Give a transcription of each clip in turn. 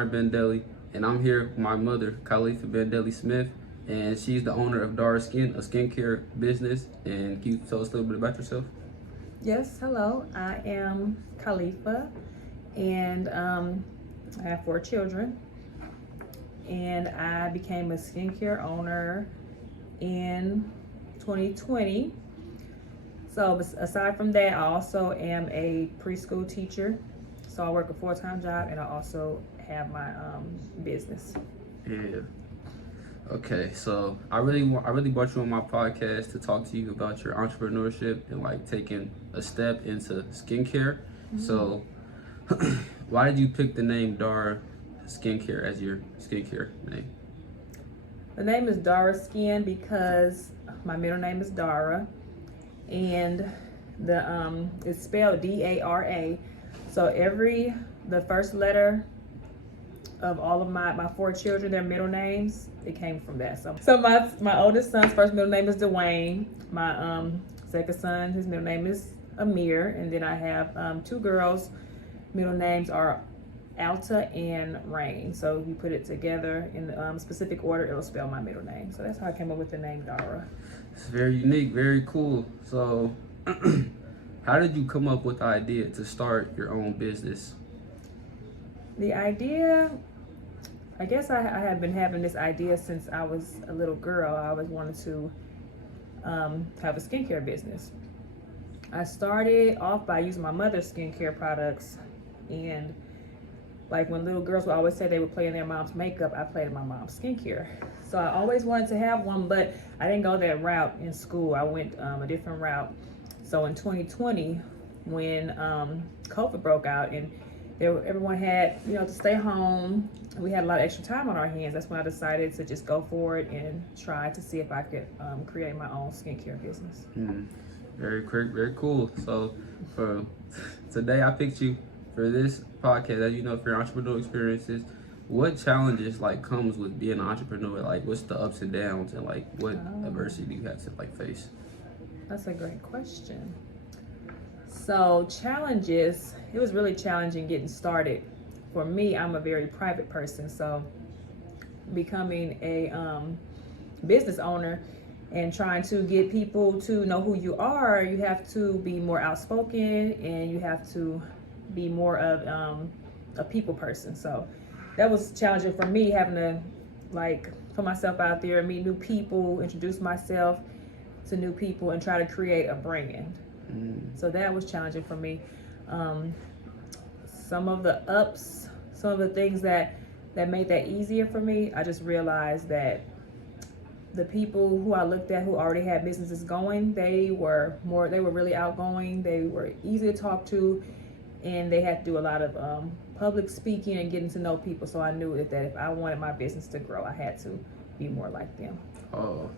Dara Bandele, and I'm here with my mother, Kailfa Bandele-Smith, and she's the owner of Dara Skyyn, a skincare business. And can you tell us a little bit about yourself? Yes, hello. I am Kailfa, and I have 4 children. And I became a skincare owner in 2020. So aside from that, I also am a preschool teacher. So I work a full-time job, and I also have my business. Yeah. Okay, so I really brought you on my podcast to talk to you about your entrepreneurship and like taking a step into skincare. So why did you pick the name Dara Skincare as your skincare name? The name is Dara Skyyn because my middle name is Dara, and it's spelled D-A-R-A. So the first letter of all of my 4 children, their middle names, it came from that. So my oldest son's first middle name is Dwayne. My second son, his middle name is Amir, and then I have 2 girls. Middle names are Alta and Rain. So if you put it together in the specific order, it'll spell my middle name. So that's how I came up with the name Dara. It's very unique, very cool. So how did you come up with the idea to start your own business? The idea, I guess I had been having this idea since I was a little girl. I always wanted to have a skincare business. I started off by using my mother's skincare products, and like when little girls would always say they would play in their mom's makeup, I played in my mom's skincare. So I always wanted to have one, but I didn't go that route in school. I went a different route. So in 2020, when COVID broke out and everyone had, to stay home, we had a lot of extra time on our hands. That's when I decided to just go for it and try to see if I could create my own skincare business. Very quick, very cool. So for today, I picked you for this podcast. As you know, for your entrepreneurial experiences, what challenges comes with being an entrepreneur? Like, what's the ups and downs, and what adversity do you have to face? That's a great question. So challenges, it was really challenging getting started. For me, I'm a very private person, so becoming a business owner and trying to get people to know who you are, you have to be more outspoken, and you have to be more of a people person. So that was challenging for me, having to put myself out there, meet new people, introduce myself to new people, and try to create a brand. So that was challenging for me. Some of the ups, some of the things that made that easier for me, I just realized that the people who I looked at who already had businesses going, they were really outgoing, they were easy to talk to, and they had to do a lot of public speaking and getting to know people. So I knew that if I wanted my business to grow, I had to be more like them. Oh.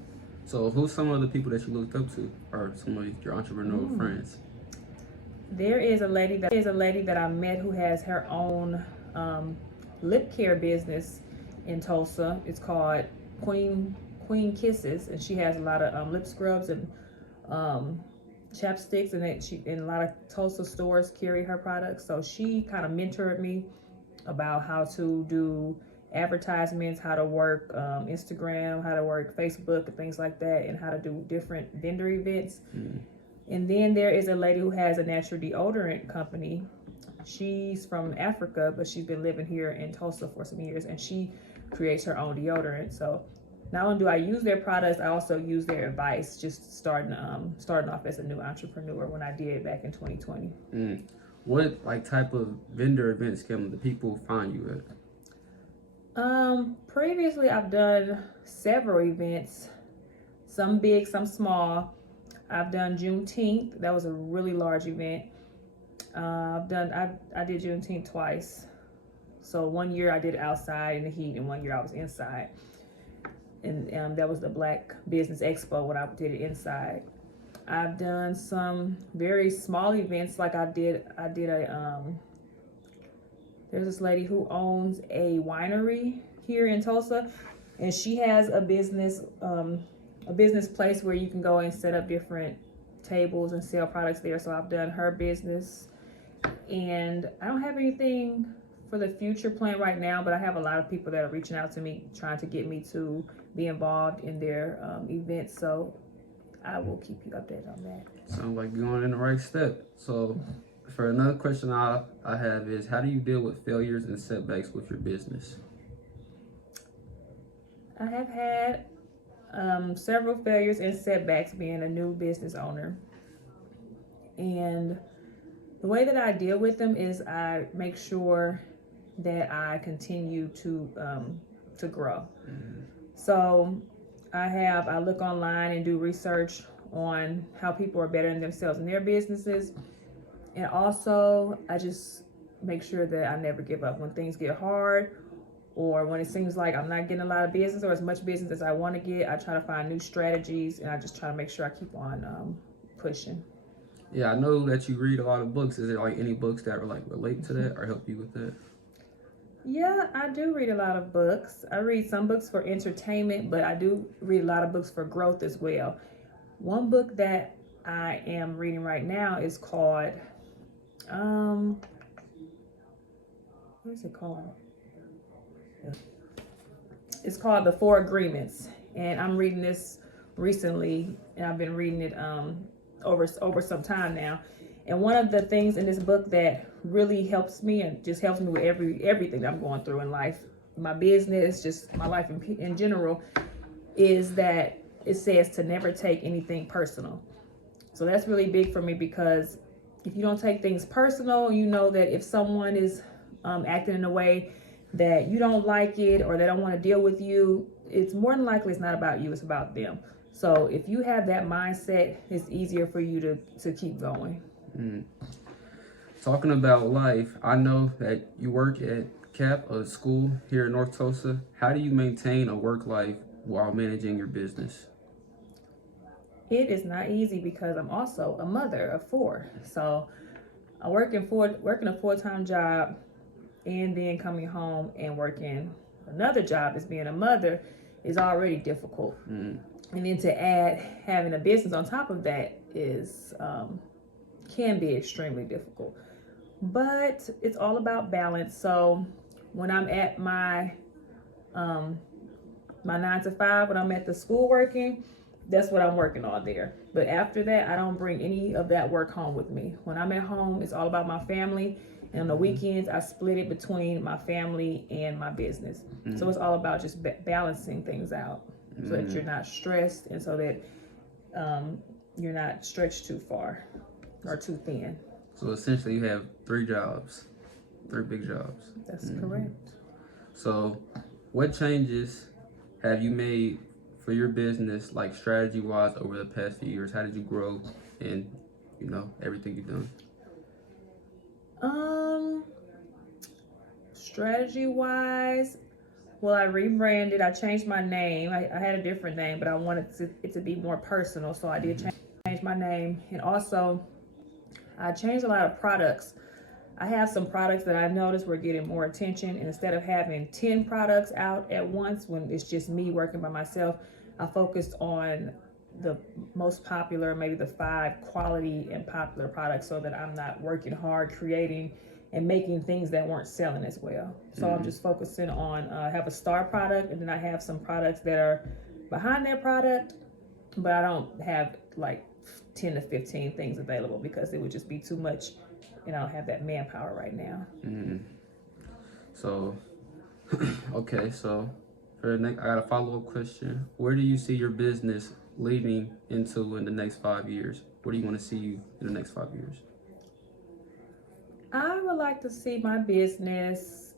So who's some of the people that you looked up to, or some of your entrepreneurial friends? There is a lady that I met who has her own lip care business in Tulsa. It's called Queen Kisses, and she has a lot of lip scrubs and chapsticks, and a lot of Tulsa stores carry her products. So she kind of mentored me about how to do advertisements, how to work Instagram, how to work Facebook and things like that, and how to do different vendor events. And then there is a lady who has a natural deodorant company. She's from Africa, but she's been living here in Tulsa for some years, and she creates her own deodorant. So not only do I use their products, I also use their advice, just starting off as a new entrepreneur when I did back in 2020. What type of vendor events can the people find you at? Previously I've done several events, some big, some small. I've done Juneteenth. That was a really large event. I did Juneteenth twice. So one year I did it outside in the heat, and one year I was inside. And that was the Black Business Expo when I did it inside. I've done some very small events, like I did there's this lady who owns a winery here in Tulsa, and she has a business place where you can go and set up different tables and sell products there. So I've done her business, and I don't have anything for the future plan right now, but I have a lot of people that are reaching out to me, trying to get me to be involved in their events. So I will keep you updated on that. Sounds like you're going in the right step. So for another question I have is, how do you deal with failures and setbacks with your business? I have had several failures and setbacks being a new business owner. And the way that I deal with them is I make sure that I continue to grow. So I look online and do research on how people are bettering themselves in their businesses. And also I just make sure that I never give up when things get hard, or when it seems like I'm not getting a lot of business or as much business as I want to get. I try to find new strategies, and I just try to make sure I keep on pushing. Yeah, I know that you read a lot of books. Is there like any books that relate to that or help you with that? Yeah, I do read a lot of books. I read some books for entertainment, but I do read a lot of books for growth as well. One book that I am reading right now is called, what is it called? It's called The Four Agreements, and I'm reading this recently, and I've been reading it over some time now. And one of the things in this book that really helps me, and just helps me with everything that I'm going through in life, my business, just my life in general, is that it says to never take anything personal. So that's really big for me, because if you don't take things personal, you know that if someone is acting in a way that you don't like it, or they don't want to deal with you, it's more than likely it's not about you, it's about them. So if you have that mindset, it's easier for you to keep going. Talking about life, I know that you work at CAP, a school here in North Tulsa. How do you maintain a work life while managing your business? It is not easy, because I'm also a mother of 4. So I working a full-time job, and then coming home and working another job as being a mother is already difficult. And then to add having a business on top of that is can be extremely difficult. But it's all about balance. So when I'm at my 9 to 5, when I'm at the school working, that's what I'm working on there. But after that, I don't bring any of that work home with me. When I'm at home, it's all about my family. And on the weekends, I split it between my family and my business. So it's all about just balancing things out, so that you're not stressed, and so that you're not stretched too far or too thin. So essentially you have 3 jobs, 3 big jobs. That's correct. So what changes have you made for your business, like strategy-wise, over the past few years? How did you grow in, everything you've done? Strategy-wise, well, I rebranded. I changed my name. I had a different name, but I wanted it to be more personal, so I did change my name. And also, I changed a lot of products. I have some products that I noticed were getting more attention, and instead of having 10 products out at once when it's just me working by myself, I focused on the most popular, maybe the 5 quality and popular products, so that I'm not working hard creating and making things that weren't selling as well. So I'm just focusing on have a star product, and then I have some products that are behind that product, but I don't have like 10 to 15 things available, because it would just be too much, and I don't have that manpower right now. So, okay, so for the next, I got a follow-up question. Where do you see your business leading into in the next 5 years? Where do you want to see you in the next 5 years? I would like to see my business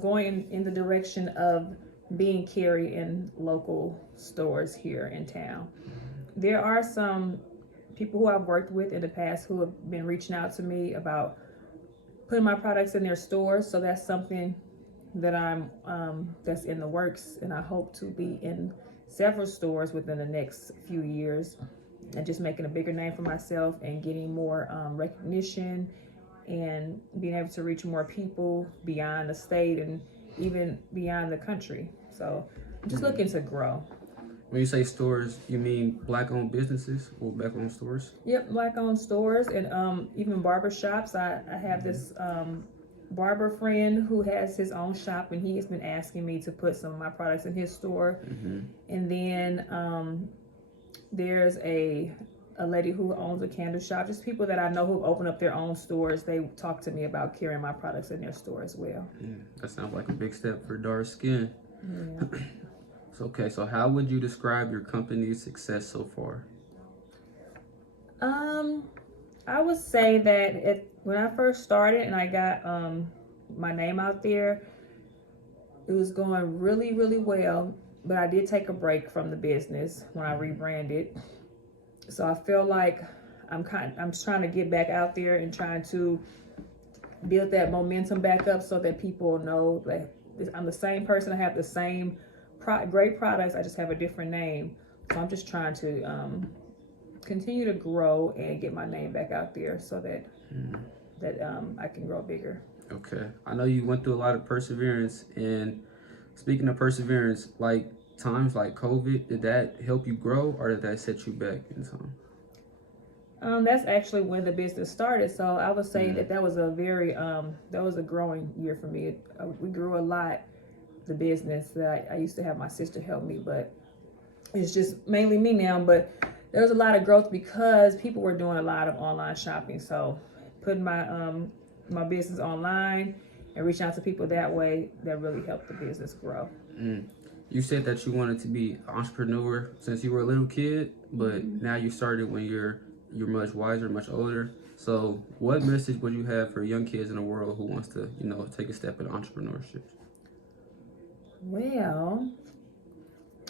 going in the direction of being carried in local stores here in town. There are some people who I've worked with in the past who have been reaching out to me about putting my products in their stores. So that's something that that's in the works, and I hope to be in several stores within the next few years, and just making a bigger name for myself and getting more recognition, and being able to reach more people beyond the state and even beyond the country. So I'm just looking to grow. When you say stores, you mean Black-owned businesses or Black-owned stores? Yep, Black-owned stores, and even barber shops. I have this barber friend who has his own shop, and he's been asking me to put some of my products in his store. And then there's a lady who owns a candle shop. Just people that I know who open up their own stores. They talk to me about carrying my products in their store as well. That sounds like a big step for Dara Skyyn. Yeah. Okay, so how would you describe your company's success so far? I would say that when I first started and I got my name out there, it was going really, really well. But I did take a break from the business when I rebranded. So I feel like I'm trying to get back out there and trying to build that momentum back up so that people know that I'm the same person. I have the same great products. I just have a different name. So I'm just trying to continue to grow and get my name back out there so that I can grow bigger. Okay, I know you went through a lot of perseverance, and speaking of perseverance, like times like COVID, did that help you grow or did that set you back in time? That's actually when the business started. So I would say that was a very that was a growing year for me. We grew a lot, the business. That I used to have my sister help me, but it's just mainly me now. But there was a lot of growth because people were doing a lot of online shopping. So putting my business online and reaching out to people that way, that really helped the business grow. You said that you wanted to be an entrepreneur since you were a little kid, but now you started when you're much wiser, much older. So what message would you have for young kids in the world who wants to, take a step in entrepreneurship? Well,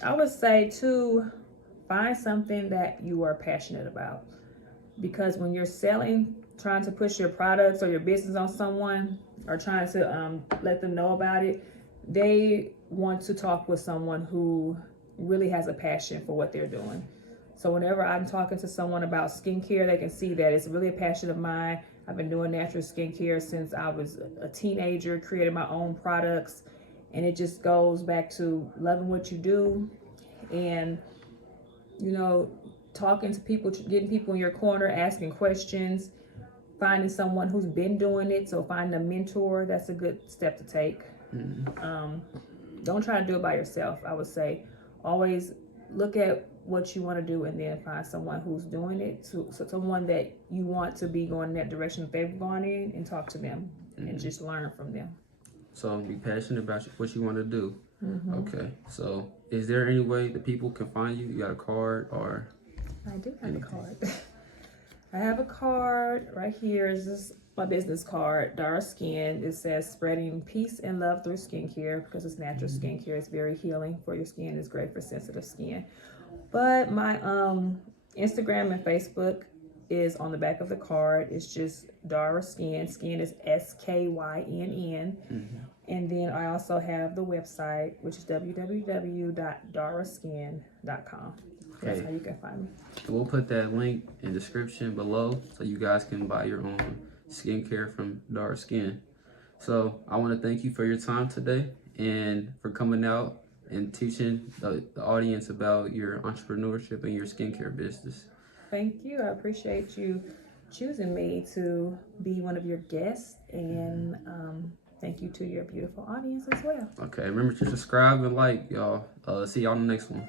I would say to find something that you are passionate about, because when you're trying to push your products or your business on someone or trying to let them know about it, they want to talk with someone who really has a passion for what they're doing. So whenever I'm talking to someone about skincare, they can see that it's really a passion of mine. I've been doing natural skincare since I was a teenager, created my own products, and it just goes back to loving what you do and, talking to people, getting people in your corner, asking questions, finding someone who's been doing it. So finding a mentor, that's a good step to take. Don't try to do it by yourself. I would say always look at what you want to do and then find someone who's doing it, so someone that you want to be going in that direction that they've gone in, and talk to them and just learn from them. So be passionate about what you want to do. Okay, so is there any way that people can find you? You got a card or? I do have a card. I have a card right here. Is this my business card, Dara Skyyn. It says spreading peace and love through skincare, because it's natural skincare. It's very healing for your skin. It's great for sensitive skin. But my Instagram and Facebook is on the back of the card. It's just Dara Skyyn. Skin is SKYNN. And then I also have the website, which is www.daraskyyn.com. Okay. That's how you can find me. We'll put that link in the description below so you guys can buy your own skincare from Dara Skyyn. So I want to thank you for your time today and for coming out and teaching the audience about your entrepreneurship and your skincare business. Thank you. I appreciate you choosing me to be one of your guests, and thank you to your beautiful audience as well. Okay, remember to subscribe and like, y'all. See y'all on the next one.